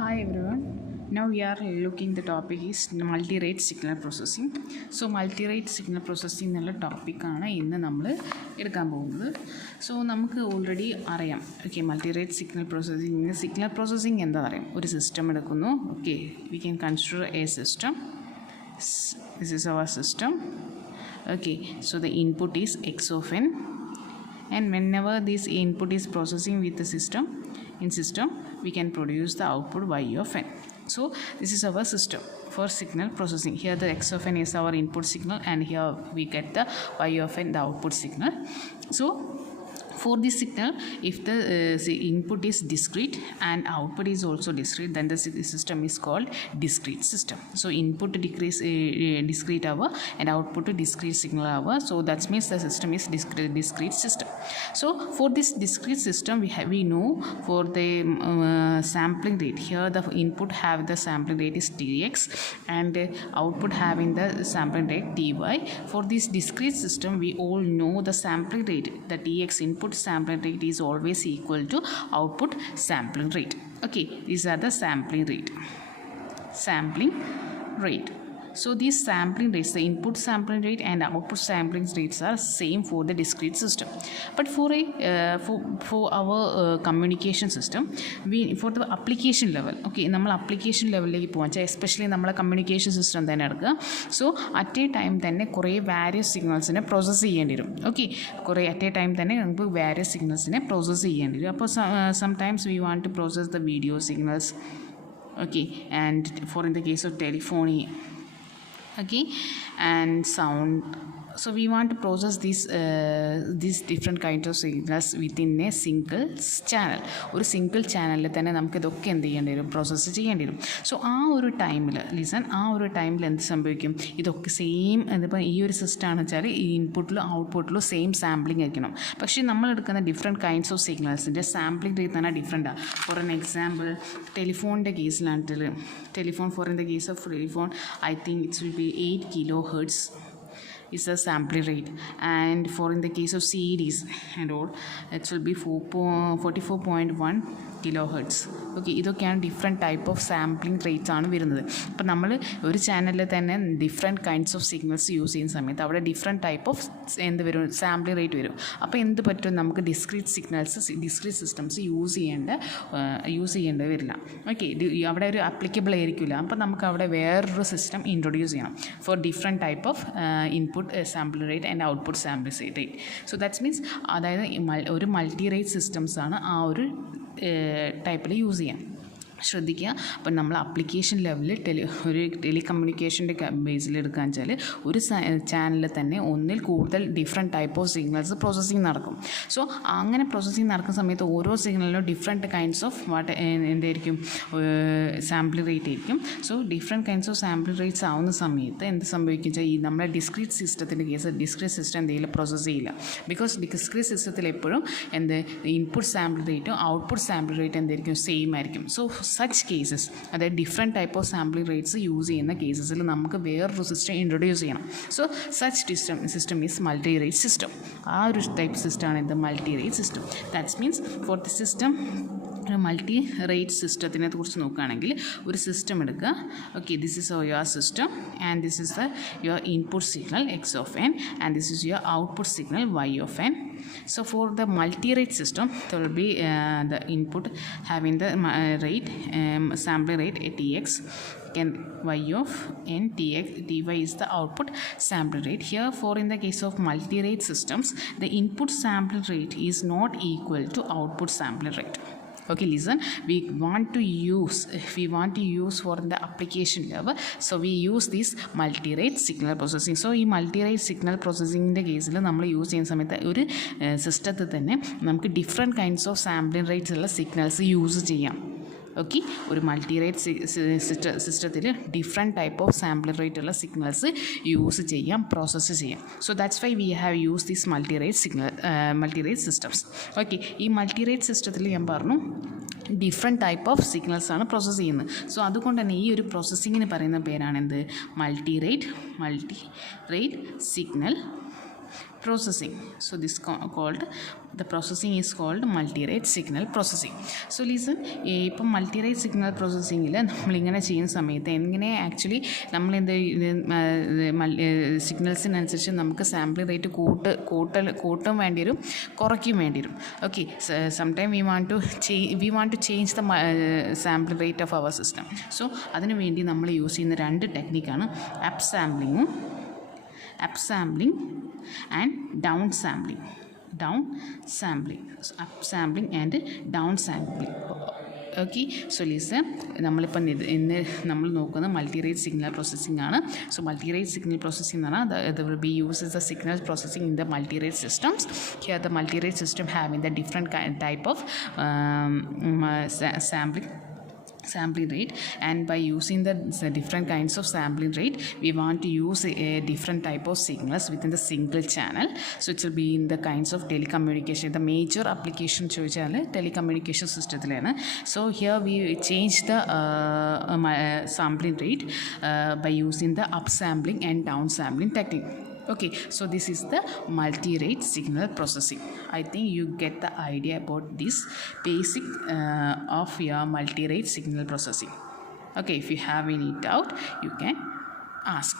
Hi everyone. Now we are looking the topic is multi-rate signal processing. So multi-rate signal processing എന്നുള്ള ടോപ്പിക്കാണ് ഇന്ന് നമ്മൾ എടുക്കാൻ പോകുന്നത്. സോ നമുക്ക് ഓൾറെഡി അറിയാം ഓക്കെ മൾട്ടി-റേറ്റ് സിഗ്നൽ പ്രോസസ്സിംഗ് എന്താ അറിയാം. ഒരു സിസ്റ്റം എടുക്കുന്നു. Okay we can consider a system. This is our system. Okay, so the input is x of n, and whenever this input is processing with the system, we can produce the output y of n. So this is our system for signal processing. Here the x of n is our input signal, and here we get the y of n, the output signal. So for this signal, if the input is discrete and output is also discrete, then the system is called discrete system. So input discrete hour and output to discrete signal hour. So that means the system is discrete system. So for this discrete system, we know for the sampling rate. Here the input have the sampling rate is tx and output having the sampling rate ty. For this discrete system, we all know the sampling rate. The tx input sampling rate is always equal to output sampling rate. Okay, these are the sampling rate. So these sampling rates, the input sampling rate and output sampling rates are same for the discrete system. But for our communication system, for the application level, okay, നമ്മൾ application ലെവലിലേക്ക് പോകാൻ especially നമ്മളെ communication system തന്നെ എടുക്കുക. So at A time തന്നെ കുറേ various സിഗ്നൽസിനെ process ചെയ്യേണ്ടി വരും. ഓക്കെ, കുറേ അറ്റ് എ ടൈം തന്നെ നമുക്ക് വാരിയസ് സിഗ്നൽസിനെ പ്രോസസ്സ് ചെയ്യേണ്ടി വരും. അപ്പോൾ sometimes we want to process the video signals. Okay, and for in the case of telephony, okay, and sound. So we want to process these different kinds of signals within a single channel. ഒരു single ചാനലിൽ തന്നെ നമുക്ക് ഇതൊക്കെ എന്ത് ചെയ്യേണ്ടി വരും, process ചെയ്യേണ്ടി വരും. സോ ആ ഒരു ടൈമിൽ എന്ത് സംഭവിക്കും, ഇതൊക്കെ സെയിം. ഇതിപ്പോൾ ഈ ഒരു സിസ്റ്റം ആണെന്ന് വെച്ചാൽ ഈ ഇൻപുട്ടിലും ഔട്ട്പുട്ടിലും സെയിം സാമ്പിളിംഗ് ആയിരിക്കണം. പക്ഷേ നമ്മൾ എടുക്കുന്ന ഡിഫറെൻറ്റ് കൈൻഡ്സ് ഓഫ് സിഗ്നൽസിൻ്റെ സാമ്പിളിംഗ് റേറ്റ് തന്നെ ഡിഫറെൻറ്റാണ്. ഫോർ എൻ എക്സാമ്പിൾ, ടെലിഫോണിൻ്റെ കേസിലാണെങ്കിൽ for in the case of telephone, I think it's will be 8 kHz is the sampling rate, and for in the case of CDs and all, it will be 44.1 kHz. Okay, ഇതൊക്കെയാണ് different type of sampling rates ആണ് വരുന്നത്. അപ്പോൾ നമ്മൾ ഒരു ചാനലിൽ തന്നെ different kinds of signals use ചെയ്യുന്ന സമയത്ത് അവിടെ ഡിഫറെൻറ്റ് ടൈപ്പ് ഓഫ് വരും, സാമ്പിളിംഗ് റേറ്റ് വരും. അപ്പോൾ എന്ത് പറ്റും, നമുക്ക് ഡിസ്ക്രീറ്റ് സിസ്റ്റംസ് യൂസ് ചെയ്യേണ്ടി വരില്ല. ഓക്കെ, അവിടെ ഒരു അപ്ലിക്കബിൾ ആയിരിക്കില്ല. അപ്പോൾ നമുക്ക് അവിടെ വേറൊരു സിസ്റ്റം ഇൻട്രൊഡ്യൂസ് ചെയ്യണം for different type of input sample rate and output sample rate. So that's means അതായത് ഒരു മൾട്ടി റേറ്റ് സിസ്റ്റംസാണ് ആ ഒരു ടൈപ്പിൽ യൂസ് ചെയ്യാം. ശ്രദ്ധിക്കുക. അപ്പം നമ്മൾ ആപ്ലിക്കേഷൻ ലെവലിൽ ഒരു ടെലികമ്മ്യൂണിക്കേഷൻ്റെ ബേസിൽ എടുക്കുകയെന്ന് വെച്ചാൽ ഒരു ചാനലിൽ തന്നെ ഒന്നിൽ കൂടുതൽ different type of signals processing നടക്കും. സോ അങ്ങനെ പ്രോസസ്സിങ് നടക്കുന്ന സമയത്ത് ഓരോ സിഗ്നലിലും ഡിഫറെൻറ്റ് കൈൻഡ്സ് ഓഫ് എന്തായിരിക്കും, സാമ്പിൾ റേറ്റ് ആയിരിക്കും. So different kinds of sample rates ആവുന്ന സമയത്ത് എന്ത് സംഭവിക്കും വെച്ചാൽ ഈ നമ്മുടെ ഡിസ്ക്രീറ്റ് സിസ്റ്റത്തിൻ്റെ കേസ് ഡിസ്ക്രീറ്റ് സിസ്റ്റം എന്തെങ്കിലും പ്രോസസ്സ് ചെയ്യില്ല. ബിക്കോസ് ഡിസ്ക്രീറ്റ് സിസ്റ്റത്തിൽ എപ്പോഴും ഇൻപുട്ട് സാമ്പിൾ റേറ്റും ഔട്ട്പുട്ട് സാമ്പിൾ റേറ്റ് എന്തായിരിക്കും, സെയിം ആയിരിക്കും. സോ സച്ച് കേസസ്, അതായത് different type of sampling rates use ചെയ്യുന്ന കേസസിൽ നമുക്ക് വേറൊരു സിസ്റ്റം ഇൻട്രൊഡ്യൂസ് ചെയ്യണം. So such system is multi rate system. ആ ഒരു ടൈപ്പ് സിസ്റ്റമാണ് ഇത് multi rate system. That's means for the system, ഒരു മൾട്ടി റേറ്റ് സിസ്റ്റത്തിനെ കുറിച്ച് നോക്കുകയാണെങ്കിൽ ഒരു സിസ്റ്റം എടുക്കുക. Okay, this is your system and this is your input signal x of n and this is your output signal y of n. So for the multi-rate system, there will be the input having the sampling rate tx and y of n, tx dy is the output sampling rate. Here for in the case of multi-rate systems, the input sampling rate is not equal to output sampling rate. Okay, listen, we want to use for the application level, so we use this multi-rate signal processing. So ഈ multi-rate signal processingൻ്റെ കേസിൽ നമ്മൾ use ചെയ്യുന്ന സമയത്ത് ഒരു സിസ്റ്റത്തിൽ തന്നെ നമുക്ക് different kinds of sampling rates ഉള്ള സിഗ്നൽസ് യൂസ് ചെയ്യാം. ഓക്കെ, ഒരു മൾട്ടി റേറ്റ് സിസ്റ്റത്തിൽ different type of sample rate ഉള്ള സിഗ്നൽസ് യൂസ് ചെയ്യാം, പ്രോസസ്സ് ചെയ്യാം. So that's why we have use this multi rate systems. Okay, ഈ മൾട്ടി റേറ്റ് സിസ്റ്റത്തിൽ ഞാൻ പറഞ്ഞു ഡിഫറെൻറ്റ് ടൈപ്പ് ഓഫ് സിഗ്നൽസാണ് പ്രോസസ്സ് ചെയ്യുന്നത്. സോ അതുകൊണ്ട് തന്നെ ഈ ഒരു പ്രോസസ്സിങ്ങിന് പറയുന്ന പേരാണ് എന്ത്, multi rate signal processing. So this called the processing is called multirate signal processing. So listen, ഇപ്പം multirate signal processingൽ നമ്മളിങ്ങനെ ചെയ്യുന്ന സമയത്ത് എങ്ങനെ ആക്ച്വലി നമ്മളെന്ത് സിഗ്നൽസിനനുസരിച്ച് നമുക്ക് സാമ്പിൾ റേറ്റ് കൂട്ടാൻ വേണ്ടി വരും, കുറയ്ക്കും വേണ്ടി വരും. Okay, sometime we want to change the sample rate of our system. So അതിനു വേണ്ടി നമ്മൾ യൂസ് ചെയ്യുന്ന രണ്ട് ടെക്നിക്കാണ് അപ്പ് സാമ്പിളിങ്ങും and down sampling. So up sampling and down sampling. Okay, so listen, നമ്മളിപ്പം ഇന്ന് നമ്മൾ നോക്കുന്ന മൾട്ടിറേറ്റ് സിഗ്നൽ പ്രോസസ്സിംഗ് ആണ്. സോ മൾട്ടിറേറ്റ് സിഗ്നൽ പ്രോസസ്സിംഗ് എന്ന് പറഞ്ഞാൽ ഇത് will be uses the signal processing in the multirate systems. Here the multirate system having the different type of sampling rate, and by using the different kinds of sampling rate, we want to use a different type of signals within the single channel. So it will be in the kinds of telecommunication. The major application ചോദിച്ചാൽ telecommunication systemത്തിലാണ്. So here we change the sampling rate by using the upsampling and downsampling technique. Okay, so this is the multi-rate signal processing. I think you get the idea about this basic of your multi-rate signal processing. Okay, if you have any doubt, you can ask.